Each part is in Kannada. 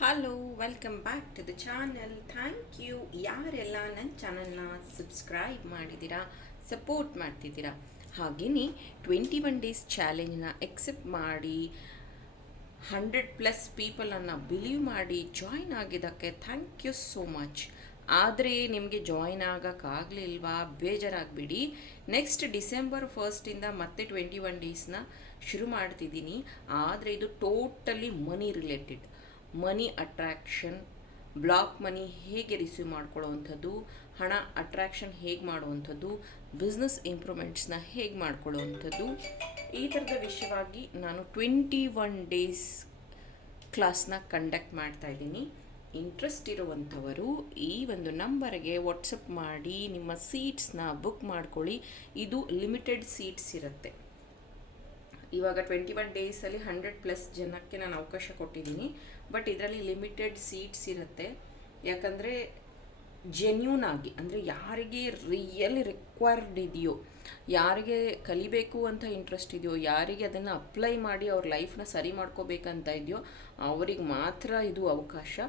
Hello welcome back to the channel thank you ಯಾರೆಲ್ಲ ನನ್ನ ಚಾನಲ್ನ ಸಬ್ಸ್ಕ್ರೈಬ್ ಮಾಡಿದ್ದೀರಾ ಸಪೋರ್ಟ್ ಮಾಡ್ತಿದ್ದೀರಾ ಹಾಗೆಯೇ ಟ್ವೆಂಟಿ ಒನ್ ಡೇಸ್ ಚಾಲೆಂಜ್ನ ಎಕ್ಸೆಪ್ಟ್ ಮಾಡಿ ಹಂಡ್ರೆಡ್ ಪ್ಲಸ್ ಪೀಪಲನ್ನು ಬಿಲೀವ್ ಮಾಡಿ ಜಾಯ್ನ್ ಆಗಿದ್ದಕ್ಕೆ ಥ್ಯಾಂಕ್ ಯು ಸೋ ಮಚ್ ಆದರೆ ನಿಮಗೆ ಜಾಯ್ನ್ ಆಗೋಕ್ಕಾಗಲಿಲ್ವಾ ಬೇಜಾರಾಗಬೇಡಿ. ನೆಕ್ಸ್ಟ್ ಡಿಸೆಂಬರ್ ಫಸ್ಟಿಂದ ಮತ್ತೆ ಟ್ವೆಂಟಿ ಒನ್ ಡೇಸ್ನ ಶುರು ಮಾಡ್ತಿದ್ದೀನಿ. ಆದರೆ ಇದು totally money related money attraction block money ಹೇಗೆ ರಿಸೀವ್ ಮಾಡ್ಕೊಳ್ಳೋವಂಥದ್ದು, ಹಣ ಅಟ್ರ್ಯಾಕ್ಷನ್ ಹೇಗೆ ಮಾಡುವಂಥದ್ದು, ಬಿಸ್ನೆಸ್ ಇಂಪ್ರೂವ್ಮೆಂಟ್ಸ್ನ ಹೇಗೆ ಮಾಡ್ಕೊಳ್ಳೋವಂಥದ್ದು, ಈ ಥರದ ವಿಷಯವಾಗಿ ನಾನು ಟ್ವೆಂಟಿ ಒನ್ ಡೇಸ್ ಕ್ಲಾಸ್ನ ಕಂಡಕ್ಟ್ ಮಾಡ್ತಾ ಇದ್ದೀನಿ. ಇಂಟ್ರೆಸ್ಟ್ ಇರುವಂಥವರು ಈ ಒಂದು ನಂಬರ್ಗೆ ವಾಟ್ಸಪ್ ಮಾಡಿ, ನಿಮ್ಮ ಸೀಟ್ಸ್ನ ಬುಕ್ ಮಾಡ್ಕೊಳ್ಳಿ. ಇದು ಲಿಮಿಟೆಡ್ ಸೀಟ್ಸ್ ಇರುತ್ತೆ. ಇವಾಗ ಟ್ವೆಂಟಿ ಒನ್ ಡೇಸಲ್ಲಿ ಹಂಡ್ರೆಡ್ ಪ್ಲಸ್ ಜನಕ್ಕೆ ನಾನು ಅವಕಾಶ ಕೊಟ್ಟಿದ್ದೀನಿ. ಬಟ್ ಇದರಲ್ಲಿ ಲಿಮಿಟೆಡ್ ಸೀಟ್ಸ್ ಇರುತ್ತೆ. ಯಾಕಂದರೆ ಜೆನ್ಯೂನ್ ಆಗಿ, ಅಂದರೆ ಯಾರಿಗೆ ರಿಯಲಿ ರಿಕ್ವೈರ್ಡ್ ಇದೆಯೋ, ಯಾರಿಗೆ ಕಲಿಬೇಕು ಅಂತ ಇಂಟ್ರೆಸ್ಟ್ ಇದೆಯೋ, ಯಾರಿಗೆ ಅದನ್ನು ಅಪ್ಲೈ ಮಾಡಿ ಅವ್ರ ಲೈಫ್ನ ಸರಿ ಮಾಡ್ಕೋಬೇಕಂತ ಇದೆಯೋ, ಅವ್ರಿಗೆ ಮಾತ್ರ ಇದು ಅವಕಾಶ.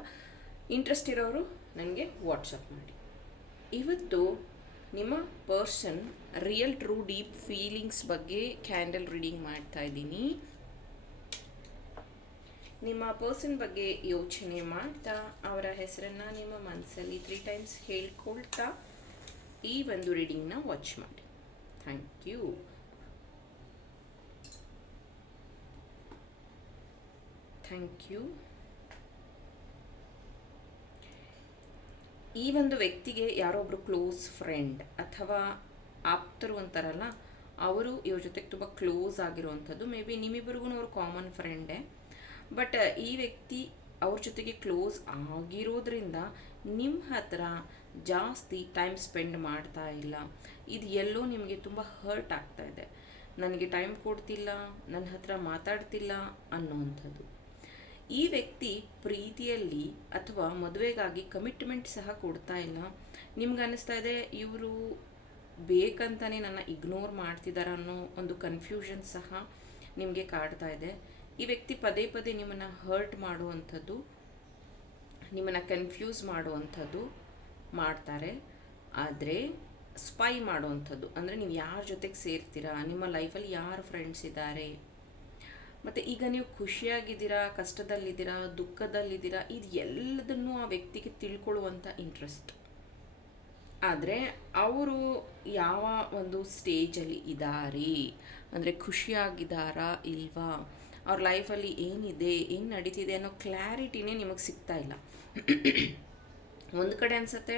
ಇಂಟ್ರೆಸ್ಟ್ ಇರೋರು ನನಗೆ ವಾಟ್ಸಪ್ ಮಾಡಿ. ಇವತ್ತು ನಿಮ್ಮ person real true deep feelings ಬಗ್ಗೆ ಕ್ಯಾಂಡಲ್ ರೀಡಿಂಗ್ ಮಾಡ್ತಾ ಇದ್ದೀನಿ. ನಿಮ್ಮ ಪರ್ಸನ್ ಬಗ್ಗೆ ಯೋಚನೆ ಮಾಡ್ತಾ, ಅವರ ಹೆಸರನ್ನು ನಿಮ್ಮ ಮನಸ್ಸಲ್ಲಿ ತ್ರೀ ಟೈಮ್ಸ್ ಹೇಳ್ಕೊಳ್ತಾ, ಈ ಒಂದು ರೀಡಿಂಗ್ನ ವಾಚ್ ಮಾಡಿ. ಥ್ಯಾಂಕ್ ಯು ಥ್ಯಾಂಕ್ ಯು ಈ ಒಂದು ವ್ಯಕ್ತಿಗೆ ಯಾರೊಬ್ಬರು ಕ್ಲೋಸ್ ಫ್ರೆಂಡ್ ಅಥವಾ ಆಪ್ತರು ಅಂತಾರಲ್ಲ, ಅವರು ಇವ್ರ ಜೊತೆಗೆ ತುಂಬ ಕ್ಲೋಸ್ ಆಗಿರುವಂಥದ್ದು. ಮೇ ಬಿ ನಿಮ್ಮಿಬ್ಬರಿಗೂ ಅವ್ರು ಕಾಮನ್ ಫ್ರೆಂಡೇ ಬಟ್ ಈ ವ್ಯಕ್ತಿ ಅವ್ರ ಜೊತೆಗೆ ಕ್ಲೋಸ್ ಆಗಿರೋದ್ರಿಂದ ನಿಮ್ಮ ಹತ್ರ ಜಾಸ್ತಿ ಟೈಮ್ ಸ್ಪೆಂಡ್ ಮಾಡ್ತಾ ಇಲ್ಲ. ಇದು ಎಲ್ಲೋ ನಿಮಗೆ ತುಂಬ ಹರ್ಟ್ ಆಗ್ತಾ ಇದೆ. ನನಗೆ ಟೈಮ್ ಕೊಡ್ತಿಲ್ಲ ನನ್ನ ಹತ್ರ ಮಾತಾಡ್ತಿಲ್ಲ ಅನ್ನೋವಂಥದ್ದು. ಈ ವ್ಯಕ್ತಿ ಪ್ರೀತಿಯಲ್ಲಿ ಅಥವಾ ಮದುವೆಗಾಗಿ ಕಮಿಟ್ಮೆಂಟ್ ಸಹ ಕೊಡ್ತಾ ಇಲ್ಲ. ನಿಮ್ಗೆ ಅನ್ನಿಸ್ತಾ ಇದೆ, ಇವರು ಬೇಕಂತಾನೆ ನನ್ನ ಇಗ್ನೋರ್ ಮಾಡ್ತಿದ್ದಾರೆ ಅನ್ನೋ ಒಂದು ಕನ್ಫ್ಯೂಷನ್ ಸಹ ನಿಮಗೆ ಕಾಡ್ತಾ ಇದೆ. ಈ ವ್ಯಕ್ತಿ ಪದೇ ಪದೇ ನಿಮ್ಮನ್ನು ಹರ್ಟ್ ಮಾಡುವಂಥದ್ದು, ನಿಮ್ಮನ್ನು ಕನ್ಫ್ಯೂಸ್ ಮಾಡುವಂಥದ್ದು ಮಾಡ್ತಾರೆ. ಆದರೆ ಸ್ಪೈ ಮಾಡುವಂಥದ್ದು, ಅಂದರೆ ನೀವು ಯಾರ ಜೊತೆಗೆ ಸೇರ್ತೀರಾ? ನಿಮ್ಮ ಲೈಫಲ್ಲಿ ಯಾರು ಫ್ರೆಂಡ್ಸ್ ಇದ್ದಾರೆ? ಮತ್ತು ಈಗ ನೀವು ಖುಷಿಯಾಗಿದ್ದೀರಾ, ಕಷ್ಟದಲ್ಲಿದ್ದೀರಾ, ದುಃಖದಲ್ಲಿದ್ದೀರಾ, ಇದು ಎಲ್ಲದನ್ನೂ ಆ ವ್ಯಕ್ತಿಗೆ ತಿಳ್ಕೊಳ್ಳುವಂಥ ಇಂಟ್ರೆಸ್ಟ್ ಆದರೆ ಅವರು ಯಾವ ಒಂದು ಸ್ಟೇಜಲ್ಲಿ ಇದ್ದಾರೆ ಅಂದರೆ ಖುಷಿಯಾಗಿದ್ದಾರಾ ಇಲ್ವಾ, ಅವ್ರ ಲೈಫಲ್ಲಿ ಏನಿದೆ, ಏನು ನಡೀತಿದೆ ಅನ್ನೋ ಕ್ಲಾರಿಟಿನೇ ನಿಮಗೆ ಸಿಗ್ತಾ ಇಲ್ಲ. ಒಂದು ಕಡೆ ಅನಿಸುತ್ತೆ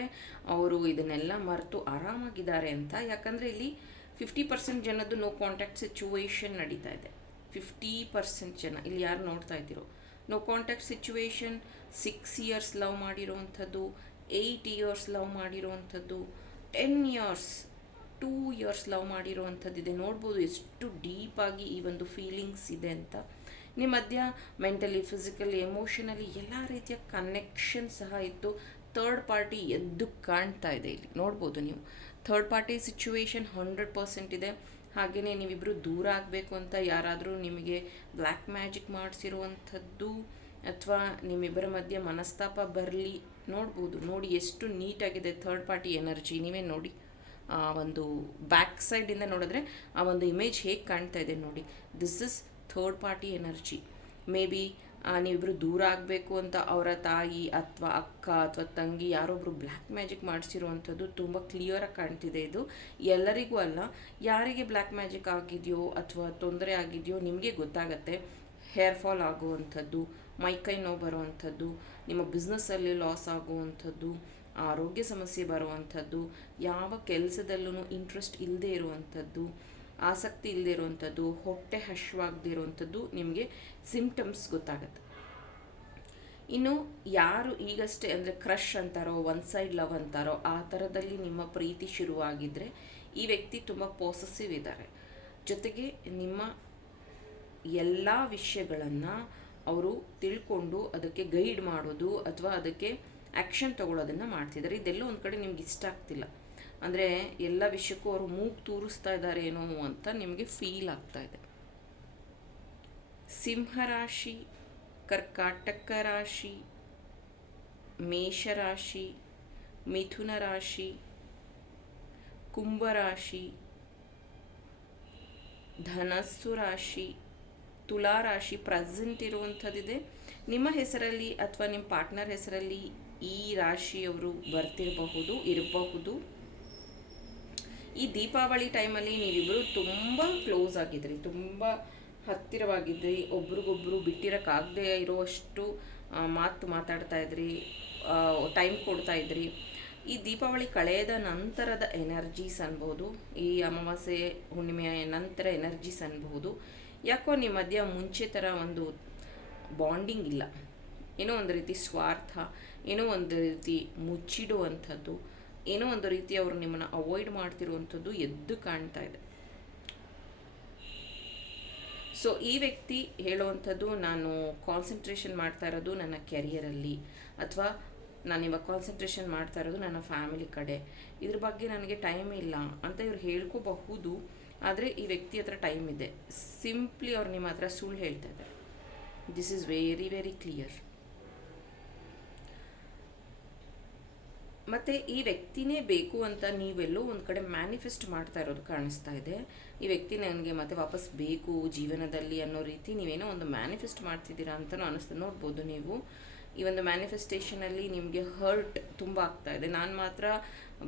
ಅವರು ಇದನ್ನೆಲ್ಲ ಮರೆತು ಆರಾಮಾಗಿದ್ದಾರೆ ಅಂತ, ಯಾಕಂದರೆ ಇಲ್ಲಿ ಫಿಫ್ಟಿ ಪರ್ಸೆಂಟ್ ಜನದ್ದು ನೋ ಕಾಂಟ್ಯಾಕ್ಟ್ ಸಿಚುವೇಶನ್ ನಡೀತಾ ಇದೆ. ಫಿಫ್ಟಿ ಪರ್ಸೆಂಟ್ ಜನ, ಇಲ್ಲಿ ಯಾರು ನೋಡ್ತಾ ಇದ್ದೀರೋ. No contact situation six years love ಮಾಡಿರೋವಂಥದ್ದು eight years love ಮಾಡಿರೋವಂಥದ್ದು ten years two years love ಮಾಡಿರೋವಂಥದ್ದು ಇದೆ. ನೋಡ್ಬೋದು ಎಷ್ಟು ಡೀಪಾಗಿ ಈ ಒಂದು ಫೀಲಿಂಗ್ಸ್ ಇದೆ ಅಂತ. ನಿಮ್ಮ ಮಧ್ಯ ಮೆಂಟಲಿ ಫಿಸಿಕಲಿ ಎಮೋಷನಲಿ ಎಲ್ಲ ರೀತಿಯ ಕನೆಕ್ಷನ್ ಸಹ ಇತ್ತು ಥರ್ಡ್ ಪಾರ್ಟಿ ಎದ್ದು ಕಾಣ್ತಾ ಇದೆ ಇಲ್ಲಿ. ನೋಡ್ಬೋದು ನೀವು. Third party situation hundred percent ಇದೆ. ಹಾಗೆಯೇ ನೀವಿಬ್ಬರು ದೂರ ಆಗಬೇಕು ಅಂತ ಯಾರಾದರೂ ನಿಮಗೆ ಬ್ಲ್ಯಾಕ್ ಮ್ಯಾಜಿಕ್ ಮಾಡಿಸಿರುವಂಥದ್ದು ಅಥವಾ ನಿಮ್ಮಿಬ್ಬರ ಮಧ್ಯೆ ಮನಸ್ತಾಪ ಬರಲಿ, ನೋಡ್ಬೋದು. ನೋಡಿ ಎಷ್ಟು ನೀಟಾಗಿದೆ ಥರ್ಡ್ ಪಾರ್ಟಿ ಎನರ್ಜಿ. ನೀವೇ ನೋಡಿ. ಆ ಒಂದು ಬ್ಯಾಕ್ ಸೈಡಿಂದ ನೋಡಿದ್ರೆ ಆ ಒಂದು ಇಮೇಜ್ ಹೇಗೆ ಕಾಣ್ತಾ ಇದೆ ನೋಡಿ. This is third party energy maybe ನೀವಿಬ್ಬರು ದೂರ ಆಗಬೇಕು ಅಂತ ಅವರ ತಾಯಿ ಅಥವಾ ಅಕ್ಕ ಅಥವಾ ತಂಗಿ ಯಾರೊಬ್ಬರು ಬ್ಲ್ಯಾಕ್ ಮ್ಯಾಜಿಕ್ ಮಾಡಿಸಿರುವಂಥದ್ದು ತುಂಬ ಕ್ಲಿಯರಾಗಿ ಕಾಣ್ತಿದೆ ಇದು. ಎಲ್ಲರಿಗೂ ಅಲ್ಲ, ಯಾರಿಗೆ ಬ್ಲ್ಯಾಕ್ ಮ್ಯಾಜಿಕ್ ಆಗಿದೆಯೋ ಅಥವಾ ತೊಂದರೆ ಆಗಿದೆಯೋ ನಿಮಗೆ ಗೊತ್ತಾಗತ್ತೆ. ಹೇರ್ ಫಾಲ್ ಆಗುವಂಥದ್ದು ಮೈಕೈ ನೋವು ಬರುವಂಥದ್ದು, ನಿಮ್ಮ ಬಿಸ್ನೆಸ್ಸಲ್ಲಿ ಲಾಸ್ ಆಗುವಂಥದ್ದು, ಆರೋಗ್ಯ ಸಮಸ್ಯೆ ಬರುವಂಥದ್ದು, ಯಾವ ಕೆಲಸದಲ್ಲೂ ಇಂಟ್ರೆಸ್ಟ್ ಇಲ್ಲದೆ ಇರುವಂಥದ್ದು ಆಸಕ್ತಿ ಇಲ್ಲದೆ ಇರುವಂಥದ್ದು ಹೊಟ್ಟೆ ಹಶ್ವಾಗದಿರುವಂಥದ್ದು ನಿಮಗೆ ಸಿಂಪ್ಟಮ್ಸ್ ಗೊತ್ತಾಗುತ್ತೆ. ಇನ್ನು ಯಾರು ಈಗಷ್ಟೇ ಅಂದರೆ ಕ್ರಷ್ ಅಂತಾರೋ ಒನ್ ಸೈಡ್ ಲವ್ ಅಂತಾರೋ, ಆ ಥರದಲ್ಲಿ ನಿಮ್ಮ ಪ್ರೀತಿ ಶುರುವಾಗಿದ್ದರೆ ಈ ವ್ಯಕ್ತಿ ತುಂಬ ಪಾಸೆಸಿವ್ ಇದ್ದಾರೆ. ಜೊತೆಗೆ ನಿಮ್ಮ ಎಲ್ಲ ವಿಷಯಗಳನ್ನು ಅವರು ತಿಳ್ಕೊಂಡು ಅದಕ್ಕೆ ಗೈಡ್ ಮಾಡೋದು ಅಥವಾ ಅದಕ್ಕೆ ಆ್ಯಕ್ಷನ್ ತಗೊಳ್ಳೋದನ್ನು ಮಾಡ್ತಿದ್ದಾರೆ. ಇದೆಲ್ಲ ಒಂದು ಕಡೆ ನಿಮ್ಗೆ ಇಷ್ಟ ಆಗ್ತಿಲ್ಲ. ಅಂದರೆ ಎಲ್ಲ ವಿಷಯಕ್ಕೂ ಅವರು ಮೂಗು ತೂರಿಸ್ತಾ ಇದ್ದಾರೆ ಏನೋ ಅಂತ ನಿಮಗೆ ಫೀಲ್ ಆಗ್ತಾ ಇದೆ. ಸಿಂಹರಾಶಿ ಕರ್ಕಾಟಕ ರಾಶಿ ಮೇಷರಾಶಿ ಮಿಥುನ ರಾಶಿ ಕುಂಭರಾಶಿ ಧನಸ್ಸು ರಾಶಿ, ತುಲಾ ರಾಶಿ ಪ್ರೆಸೆಂಟ್ ಇರುವಂಥದ್ದಿದೆ. ನಿಮ್ಮ ಹೆಸರಲ್ಲಿ ಅಥವಾ ನಿಮ್ಮ ಪಾರ್ಟ್ನರ್ ಹೆಸರಲ್ಲಿ ಈ ರಾಶಿಯವರು ಬರ್ತಿರಬಹುದು, ಇರಬಹುದು. ಈ ದೀಪಾವಳಿ ಟೈಮಲ್ಲಿ ನೀವಿಬ್ಬರು ತುಂಬ ಕ್ಲೋಸ್ ಆಗಿದ್ರಿ, ತುಂಬ ಹತ್ತಿರವಾಗಿದ್ರಿ, ಒಬ್ರಿಗೊಬ್ರು ಬಿಟ್ಟಿರೋಕ್ಕಾಗದೇ ಇರುವಷ್ಟು ಮಾತು ಮಾತಾಡ್ತಾ ಇದ್ರಿ ಟೈಮ್ ಕೊಡ್ತಾ ಇದ್ರಿ. ಈ ದೀಪಾವಳಿ ಕಳೆದ ನಂತರದ ಎನರ್ಜೀಸ್ ಅನ್ಬೋದು, ಈ ಅಮಾವಾಸ್ಯೆ ಹುಣ್ಣಿಮೆಯ ನಂತರ ಎನರ್ಜೀಸ್ ಅನ್ಬಹುದು ಯಾಕೋ ನಿಮ್ಮ ಮಧ್ಯ ಮುಂಚೆ ಥರ ಒಂದು ಬಾಂಡಿಂಗ್ ಇಲ್ಲ. ಏನೋ ಒಂದು ರೀತಿ ಸ್ವಾರ್ಥ, ಏನೋ ಒಂದು ರೀತಿ ಮುಚ್ಚಿಡುವಂಥದ್ದು ಏನೋ ಒಂದು ರೀತಿ ಅವರು ನಿಮ್ಮನ್ನು ಅವಾಯ್ಡ್ ಮಾಡ್ತಿರುವಂಥದ್ದು ಎದ್ದು ಕಾಣ್ತಾ ಇದೆ. ಸೊ ಈ ವ್ಯಕ್ತಿ ಹೇಳುವಂಥದ್ದು ನಾನು ಕಾನ್ಸಂಟ್ರೇಷನ್ ಮಾಡ್ತಾ ಇರೋದು ನನ್ನ ಕೆರಿಯರಲ್ಲಿ ಅಥವಾ ನಾನು ಇವಾಗ ಕಾನ್ಸಂಟ್ರೇಷನ್ ಮಾಡ್ತಾ ಇರೋದು ನನ್ನ ಫ್ಯಾಮಿಲಿ ಕಡೆ. ಇದ್ರ ಬಗ್ಗೆ ನನಗೆ ಟೈಮ್ ಇಲ್ಲ ಅಂತ ಇವ್ರು ಹೇಳ್ಕೋಬಹುದು, ಆದರೆ ಈ ವ್ಯಕ್ತಿ ಹತ್ರ ಟೈಮ್ ಇದೆ. ಸಿಂಪ್ಲಿ ಅವ್ರು ನಿಮ್ಮ ಹತ್ರ ಸುಳ್ಳು ಹೇಳ್ತಾ ಇದ್ದಾರೆ. This is very very clear ಮತ್ತು ಈ ವ್ಯಕ್ತಿನೇ ಬೇಕು ಅಂತ ನೀವೆಲ್ಲೋ ಒಂದು ಕಡೆ ಮ್ಯಾನಿಫೆಸ್ಟ್ ಮಾಡ್ತಾ ಇರೋದು ಕಾಣಿಸ್ತಾ ಇದೆ. ಈ ವ್ಯಕ್ತಿ ನನಗೆ ಮತ್ತೆ ವಾಪಸ್ ಬೇಕು ಜೀವನದಲ್ಲಿ ಅನ್ನೋ ರೀತಿ ನೀವೇನೋ ಒಂದು ಮ್ಯಾನಿಫೆಸ್ಟ್ ಮಾಡ್ತಿದ್ದೀರಾ ಅಂತಲೂ ಅನಿಸ್ತು. ನೋಡ್ಬೋದು ನೀವು. ಈ ಒಂದು ಮ್ಯಾನಿಫೆಸ್ಟೇಷನಲ್ಲಿ ನಿಮಗೆ ಹರ್ಟ್ ತುಂಬ ಆಗ್ತಾ ಇದೆ. ನಾನು ಮಾತ್ರ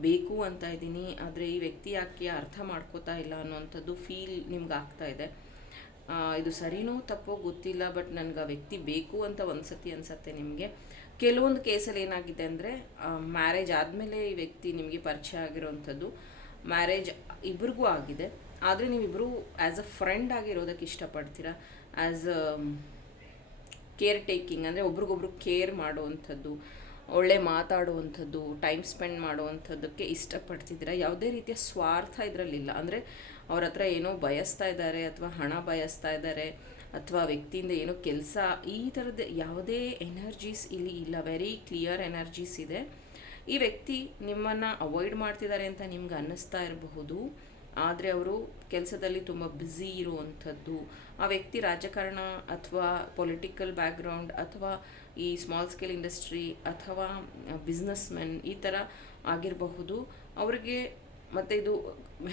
ಬೇಕು ಅಂತ ಇದ್ದೀನಿ, ಆದರೆ ಈ ವ್ಯಕ್ತಿ ಯಾಕೆ ಅರ್ಥ ಮಾಡ್ಕೋತಾ ಇಲ್ಲ ಅನ್ನೋವಂಥದ್ದು ಫೀಲ್ ನಿಮ್ಗೆ ಆಗ್ತಾ ಇದೆ. ಇದು ಸರಿನೋ ತಪ್ಪೋ ಗೊತ್ತಿಲ್ಲ, ಬಟ್ ನನಗೆ ಆ ವ್ಯಕ್ತಿ ಬೇಕು ಅಂತ ಒಂದು ಸತಿ ಅನಿಸತ್ತೆ ನಿಮಗೆ. ಕೆಲವೊಂದು ಕೇಸಲ್ಲಿ ಏನಾಗಿದೆ ಅಂದರೆ ಮ್ಯಾರೇಜ್ ಆದಮೇಲೆ ಈ ವ್ಯಕ್ತಿ ನಿಮಗೆ ಪರಿಚಯ ಆಗಿರೋವಂಥದ್ದು ಮ್ಯಾರೇಜ್ ಇಬ್ರಿಗೂ ಆಗಿದೆ. ಆದರೆ ನೀವಿಬ್ಬರು ಆ್ಯಸ್ ಅ ಫ್ರೆಂಡ್ ಆಗಿರೋದಕ್ಕೆ ಇಷ್ಟಪಡ್ತೀರಾ? ಆ್ಯಸ್ ಅ ಕೇರ್ ಟೇಕಿಂಗ್ ಅಂದರೆ ಒಬ್ರಿಗೊಬ್ರು ಕೇರ್ ಮಾಡುವಂಥದ್ದು ಒಳ್ಳೆ ಮಾತಾಡುವಂಥದ್ದು ಟೈಮ್ ಸ್ಪೆಂಡ್ ಮಾಡುವಂಥದ್ದಕ್ಕೆ ಇಷ್ಟಪಡ್ತಿದ್ದೀರಾ? ಯಾವುದೇ ರೀತಿಯ ಸ್ವಾರ್ಥ ಇದರಲ್ಲಿಲ್ಲ. ಅಂದರೆ ಅವ್ರ ಹತ್ರ ಏನೋ ಬಯಸ್ತಾ ಇದ್ದಾರೆ ಅಥವಾ ಹಣ ಬಯಸ್ತಾ ಇದ್ದಾರೆ ಅಥವಾ ವ್ಯಕ್ತಿಯಿಂದ ಏನೋ ಕೆಲಸ, ಈ ಥರದ ಯಾವುದೇ ಎನರ್ಜೀಸ್ ಇಲ್ಲಿ ಇಲ್ಲ. ವೆರಿ ಕ್ಲಿಯರ್ ಎನರ್ಜೀಸ್ ಇದೆ. ಈ ವ್ಯಕ್ತಿ ನಿಮ್ಮನ್ನು ಅವಾಯ್ಡ್ ಮಾಡ್ತಿದ್ದಾರೆ ಅಂತ ನಿಮ್ಗೆ ಅನ್ನಿಸ್ತಾ ಇರಬಹುದು. ಆದರೆ ಅವರು ಕೆಲಸದಲ್ಲಿ ತುಂಬ ಬ್ಯುಸಿ ಇರುವಂಥದ್ದು. ಆ ವ್ಯಕ್ತಿ ರಾಜಕಾರಣ ಅಥವಾ ಪೊಲಿಟಿಕಲ್ ಬ್ಯಾಕ್ಗ್ರೌಂಡ್ ಅಥವಾ ಈ ಸ್ಮಾಲ್ ಸ್ಕೇಲ್ ಇಂಡಸ್ಟ್ರಿ ಅಥವಾ ಬಿಸ್ನೆಸ್ ಮೆನ್ ಈ ಥರ ಆಗಿರಬಹುದು. ಅವರಿಗೆ ಮತ್ತು ಇದು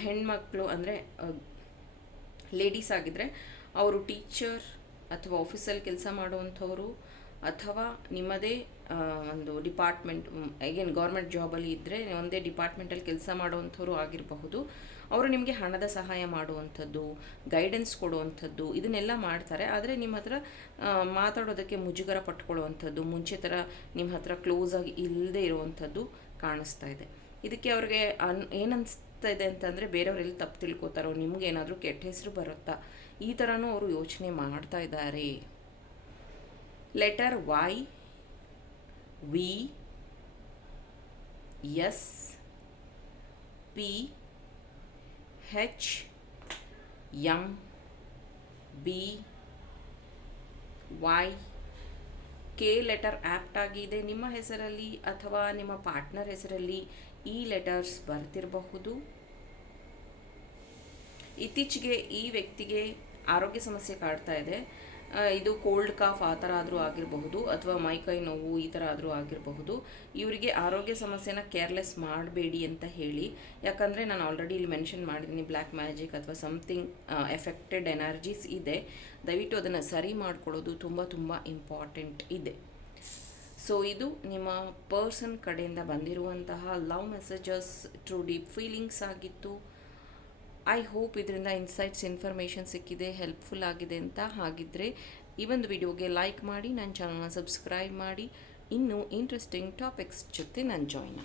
ಹೆಣ್ಮಕ್ಳು ಅಂದರೆ ಲೇಡೀಸ್ ಆಗಿದ್ದರೆ ಅವರು ಟೀಚರ್ ಅಥವಾ ಆಫೀಸಲ್ಲಿ ಕೆಲಸ ಮಾಡುವಂಥವ್ರು ಅಥವಾ ನಿಮ್ಮದೇ ಒಂದು ಡಿಪಾರ್ಟ್ಮೆಂಟ್ ಏನು ಗೌರ್ಮೆಂಟ್ ಜಾಬಲ್ಲಿ ಇದ್ದರೆ ಒಂದೇ ಡಿಪಾರ್ಟ್ಮೆಂಟಲ್ಲಿ ಕೆಲಸ ಮಾಡುವಂಥವ್ರು ಆಗಿರಬಹುದು. ಅವರು ನಿಮಗೆ ಹಣದ ಸಹಾಯ ಮಾಡುವಂಥದ್ದು ಗೈಡೆನ್ಸ್ ಕೊಡುವಂಥದ್ದು, ಇದನ್ನೆಲ್ಲ ಮಾಡ್ತಾರೆ. ಆದರೆ ನಿಮ್ಮ ಹತ್ರ ಮಾತಾಡೋದಕ್ಕೆ ಮುಜುಗರ ಪಟ್ಕೊಳ್ಳುವಂಥದ್ದು, ಮುಂಚೆ ಥರ ನಿಮ್ಮ ಹತ್ರ ಕ್ಲೋಸ್ ಆಗಿ ಇಲ್ಲದೆ ಇರುವಂಥದ್ದು ಕಾಣಿಸ್ತಾ ಇದೆ. ಇದಕ್ಕೆ ಅವ್ರಿಗೆ ಅನ್ ಏನನ್ನಿಸ್ತಾ ಇದೆ ಅಂತಂದರೆ ಬೇರೆಯವರೆಲ್ಲಿ ತಪ್ಪು ತಿಳ್ಕೊತಾರೋ, ನಿಮ್ಗೆ ಏನಾದರೂ ಕೆಟ್ಟ ಹೆಸರು ಬರುತ್ತಾ, ಈ ಥರನೂ ಅವರು ಯೋಚನೆ ಮಾಡ್ತಾ ಇದ್ದಾರೆ. Letter Y V S P H M B Y K letter apt ಆಗಿದೆ. ನಿಮ್ಮ ಹೆಸರಲ್ಲಿ ಅಥವಾ ನಿಮ್ಮ ಪಾರ್ಟ್ನರ್ ಹೆಸರಲ್ಲಿ ಈ ಲೆಟರ್ಸ್ ಬರ್ತಿರಬಹುದು. ಇತ್ತೀಚೆಗೆ ಈ ವ್ಯಕ್ತಿಗೆ ಆರೋಗ್ಯ ಸಮಸ್ಯೆ ಕಾಡ್ತಾ ಇದೆ. ಇದು ಕೋಲ್ಡ್ ಕಾಫ್ ಆ ಥರ ಆದರೂ ಆಗಿರಬಹುದು, ಅಥವಾ ಮೈಕೈ ನೋವು ಈ ಥರ ಆದರೂ ಆಗಿರಬಹುದು. ಇವರಿಗೆ ಆರೋಗ್ಯ ಸಮಸ್ಯೆನ ಕೇರ್ಲೆಸ್ ಮಾಡಬೇಡಿ ಅಂತ ಹೇಳಿ. ಯಾಕಂದರೆ ನಾನು ಆಲ್ರೆಡಿ ಇಲ್ಲಿ ಮೆನ್ಷನ್ ಮಾಡಿದ್ದೀನಿ ಬ್ಲ್ಯಾಕ್ ಮ್ಯಾಜಿಕ್ ಅಥವಾ ಸಮಥಿಂಗ್ ಎಫೆಕ್ಟೆಡ್ ಎನರ್ಜೀಸ್ ಇದೆ. ದಯವಿಟ್ಟು ಅದನ್ನು ಸರಿ ಮಾಡ್ಕೊಳ್ಳೋದು ತುಂಬ ತುಂಬ ಇಂಪಾರ್ಟೆಂಟ್ ಇದೆ. ಸೊ ಇದು ನಿಮ್ಮ ಪರ್ಸನ್ ಕಡೆಯಿಂದ ಬಂದಿರುವಂತಹ love messages true deep feelings ಆಗಿತ್ತು. ಐ ಹೋಪ್ ಇದರಿಂದ ಇನ್ಸೈಟ್ಸ್ ಇನ್ಫಾರ್ಮೇಷನ್ ಸಿಕ್ಕಿದೆ ಹೆಲ್ಪ್ಫುಲ್ ಆಗಿದೆ ಅಂತ ಹಾಗಿದ್ದರೆ ಈ ಒಂದು ವಿಡಿಯೋಗೆ ಲೈಕ್ ಮಾಡಿ ನನ್ನ ಚಾನಲ್ನ ಸಬ್ಸ್ಕ್ರೈಬ್ ಮಾಡಿ. ಇನ್ನೂ ಇಂಟ್ರೆಸ್ಟಿಂಗ್ ಟಾಪಿಕ್ಸ್ ಜೊತೆ ನಾನು ಜಾಯ್ನ್